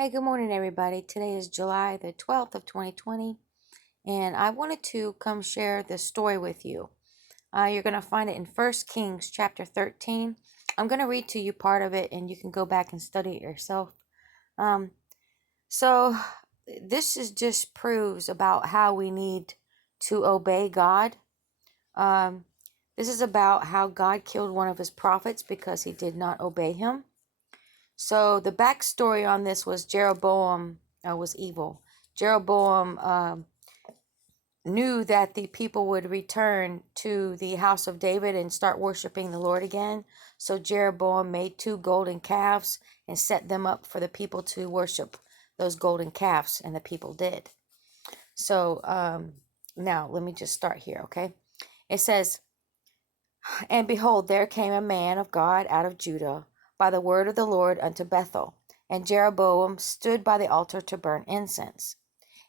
Hey, good morning, everybody. Today is July the 12th of 2020, and I wanted to come share this story with you. You're going to find it in 1 Kings chapter 13. I'm going to read to you part of it, and you can go back and study it yourself. Um, so, this is just proves about how we need to obey God. Um, this is about how God killed one of his prophets because he did not obey him. So the backstory on this was Jeroboam was evil. Jeroboam knew that the people would return to the house of David and start worshiping the Lord again. So Jeroboam made 2 golden calves and set them up for the people to worship those golden calves, and the people did. So now let me just start here, okay? It says, "And behold, there came a man of God out of Judah by the word of the Lord unto Bethel. And Jeroboam stood by the altar to burn incense.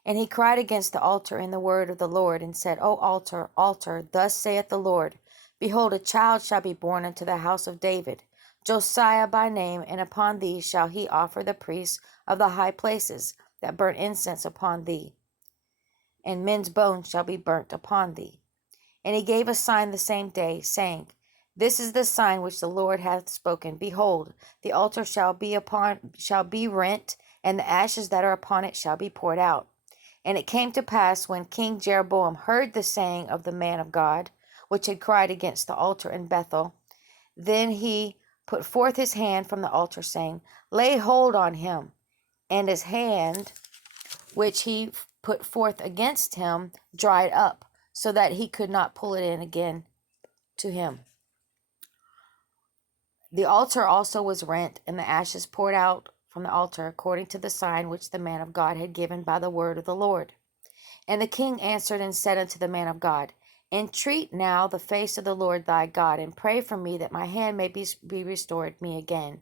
And he cried against the altar in the word of the Lord, and said, O altar, altar, thus saith the Lord, Behold, a child shall be born unto the house of David, Josiah by name, and upon thee shall he offer the priests of the high places that burn incense upon thee, and men's bones shall be burnt upon thee. And he gave a sign the same day, saying, This is the sign which the Lord hath spoken. Behold, the altar shall be rent, and the ashes that are upon it shall be poured out. And it came to pass, when King Jeroboam heard the saying of the man of God, which had cried against the altar in Bethel, then he put forth his hand from the altar, saying, Lay hold on him. And his hand, which he put forth against him, dried up, so that he could not pull it in again to him. The altar also was rent, and the ashes poured out from the altar, according to the sign which the man of God had given by the word of the Lord. And the king answered and said unto the man of God, Entreat now the face of the Lord thy God, and pray for me that my hand may be restored me again.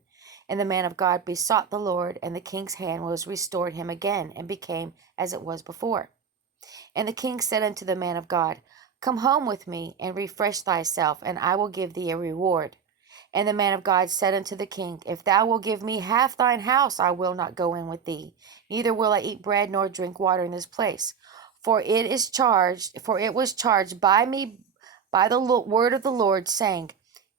And the man of God besought the Lord, and the king's hand was restored him again, and became as it was before. And the king said unto the man of God, Come home with me, and refresh thyself, and I will give thee a reward. And the man of God said unto the king, If thou wilt give me half thine house, I will not go in with thee, neither will I eat bread nor drink water in this place. For it was charged by me by the word of the Lord, saying,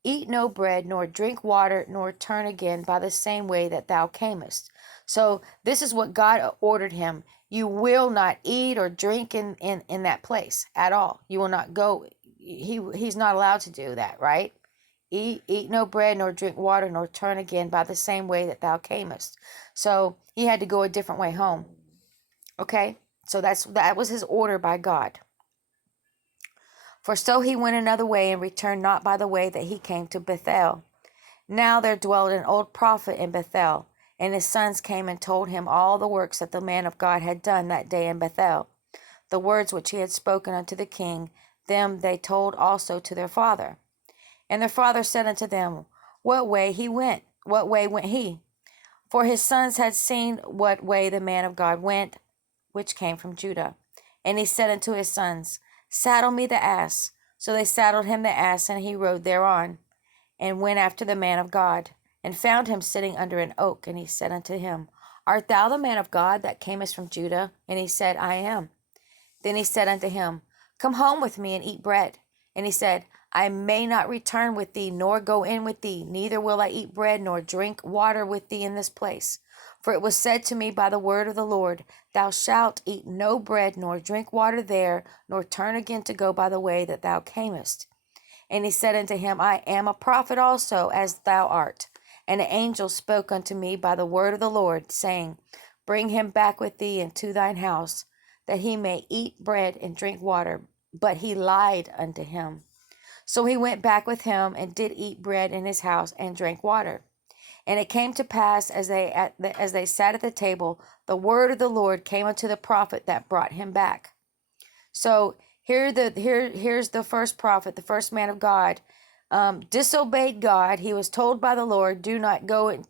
Eat no bread, nor drink water, nor turn again by the same way that thou camest. So this is what God ordered him. You will not eat or drink in that place at all. You will not go. He's not allowed to do that, right? Eat no bread, nor drink water, nor turn again by the same way that thou camest. So he had to go a different way home. Okay? So that was his order by God. For so he went another way, and returned not by the way that he came to Bethel. Now there dwelt an old prophet in Bethel, and his sons came and told him all the works that the man of God had done that day in Bethel. The words which he had spoken unto the king, them they told also to their father. And their father said unto them, What way went he? For his sons had seen what way the man of God went, which came from Judah. And he said unto his sons, Saddle me the ass. So they saddled him the ass, and he rode thereon, and went after the man of God, and found him sitting under an oak. And he said unto him, Art thou the man of God that camest from Judah? And he said, I am. Then he said unto him, Come home with me and eat bread. And he said, I may not return with thee, nor go in with thee, neither will I eat bread nor drink water with thee in this place. For it was said to me by the word of the Lord, Thou shalt eat no bread nor drink water there, nor turn again to go by the way that thou camest. And he said unto him, I am a prophet also, as thou art. And an angel spoke unto me by the word of the Lord, saying, Bring him back with thee into thine house, that he may eat bread and drink water. But he lied unto him. So he went back with him, and did eat bread in his house, and drank water. And it came to pass, as they sat at the table, the word of the Lord came unto the prophet that brought him back. So here's the first prophet, the first man of God, disobeyed God. He was told by the Lord, do not go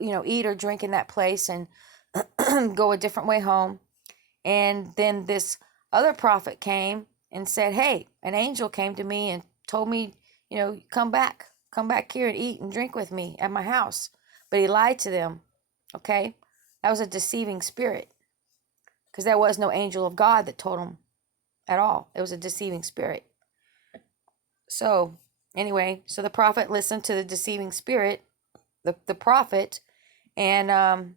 eat or drink in that place, and go a different way home. And then this other prophet came and said, Hey, an angel came to me and told me, come back here and eat and drink with me at my house. But he lied to them. Okay. That was a deceiving spirit, because there was no angel of God that told him at all. It was a deceiving spirit. So anyway, so the prophet listened to the deceiving spirit, the prophet, and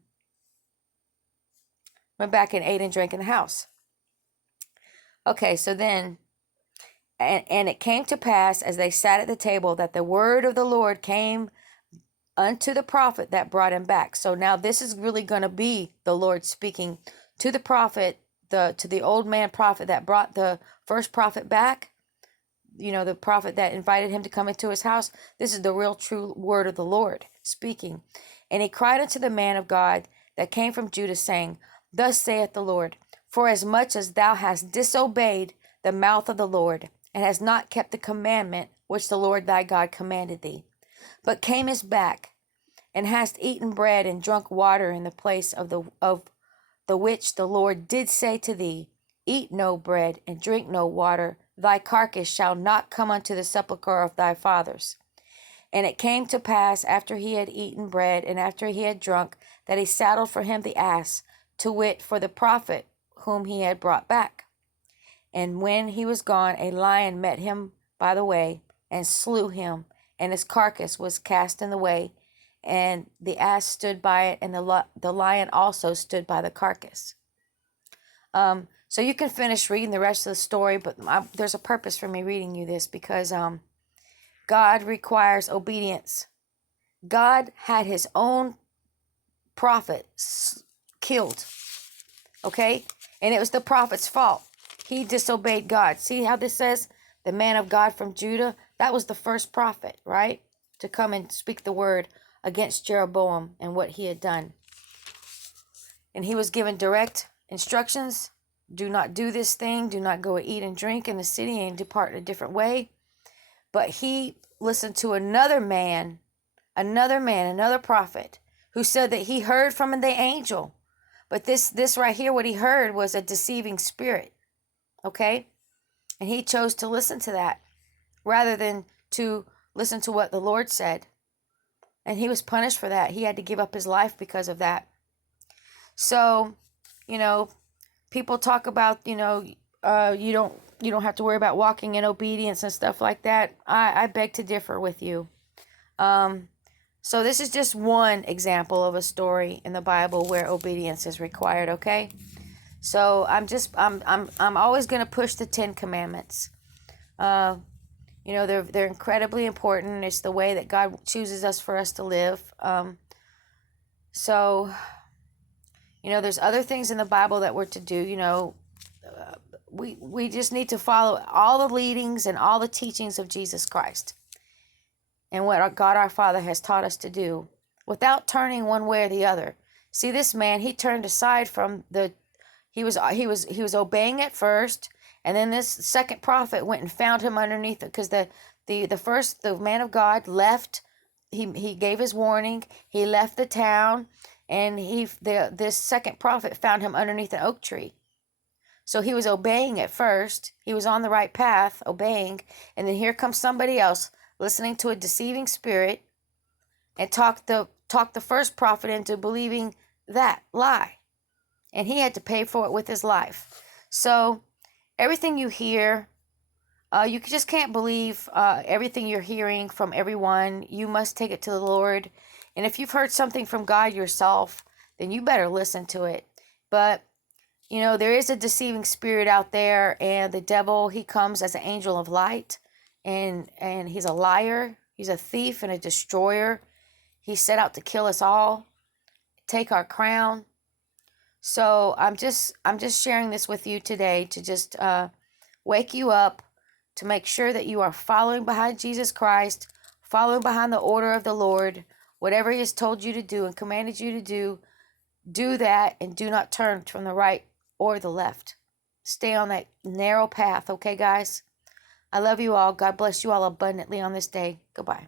went back and ate and drank in the house. Okay, so then, and it came to pass as they sat at the table that the word of the Lord came unto the prophet that brought him back. So now this is really going to be the Lord speaking to the prophet, to the old man prophet that brought the first prophet back. You know, the prophet that invited him to come into his house. This is the real true word of the Lord speaking. And he cried unto the man of God that came from Judah, saying, Thus saith the Lord, for as much as thou hast disobeyed the mouth of the Lord, and hast not kept the commandment which the Lord thy God commanded thee, but camest back, and hast eaten bread and drunk water in the place of the which the Lord did say to thee, Eat no bread and drink no water, thy carcass shall not come unto the sepulchre of thy fathers. And it came to pass, after he had eaten bread, and after he had drunk, that he saddled for him the ass, to wit, for the prophet whom he had brought back. And when he was gone, a lion met him by the way, and slew him, and his carcass was cast in the way, and the ass stood by it, and the lion also stood by the carcass. So you can finish reading the rest of the story, but there's a purpose for me reading you this, because God requires obedience. God had his own prophet killed, okay? And it was the prophet's fault. He disobeyed God. See how this says, the man of God from Judah? That was the first prophet, right? To come and speak the word against Jeroboam and what he had done. And he was given direct instructions. Do not do this thing. Do not go eat and drink in the city and depart in a different way. But he listened to another prophet, who said that he heard from the angel. But this right here, what he heard was a deceiving spirit. Okay? And he chose to listen to that rather than to listen to what the Lord said. And he was punished for that. He had to give up his life because of that. So, you know, people talk about, you don't have to worry about walking in obedience and stuff like that. I beg to differ with you. So this is just one example of a story in the Bible where obedience is required, okay? So I'm always going to push the 10 Commandments. They're incredibly important. It's the way that God chooses us for us to live. There's other things in the Bible that we're to do. We just need to follow all the leadings and all the teachings of Jesus Christ and what God our Father has taught us to do without turning one way or the other. See, this man, he turned aside from he was obeying at first, and then this second prophet went and found him underneath it, because the man of God left. He gave his warning. He left the town, and this second prophet found him underneath an oak tree. So he was obeying at first. He was on the right path, obeying, and then here comes somebody else listening to a deceiving spirit and talked the first prophet into believing that lie. And he had to pay for it with his life. So everything you hear, you just can't believe everything you're hearing from everyone. You must take it to the Lord. And if you've heard something from God yourself, then you better listen to it. But, there is a deceiving spirit out there, and the devil, he comes as an angel of light, and he's a liar. He's a thief and a destroyer. He set out to kill us all, take our crown. So I'm just sharing this with you today to just wake you up, to make sure that you are following behind Jesus Christ, following behind the order of the Lord. Whatever he has told you to do and commanded you to do that, and do not turn from the right or the left. Stay on that narrow path, okay, guys? I love you all. God bless you all abundantly on this day. Goodbye.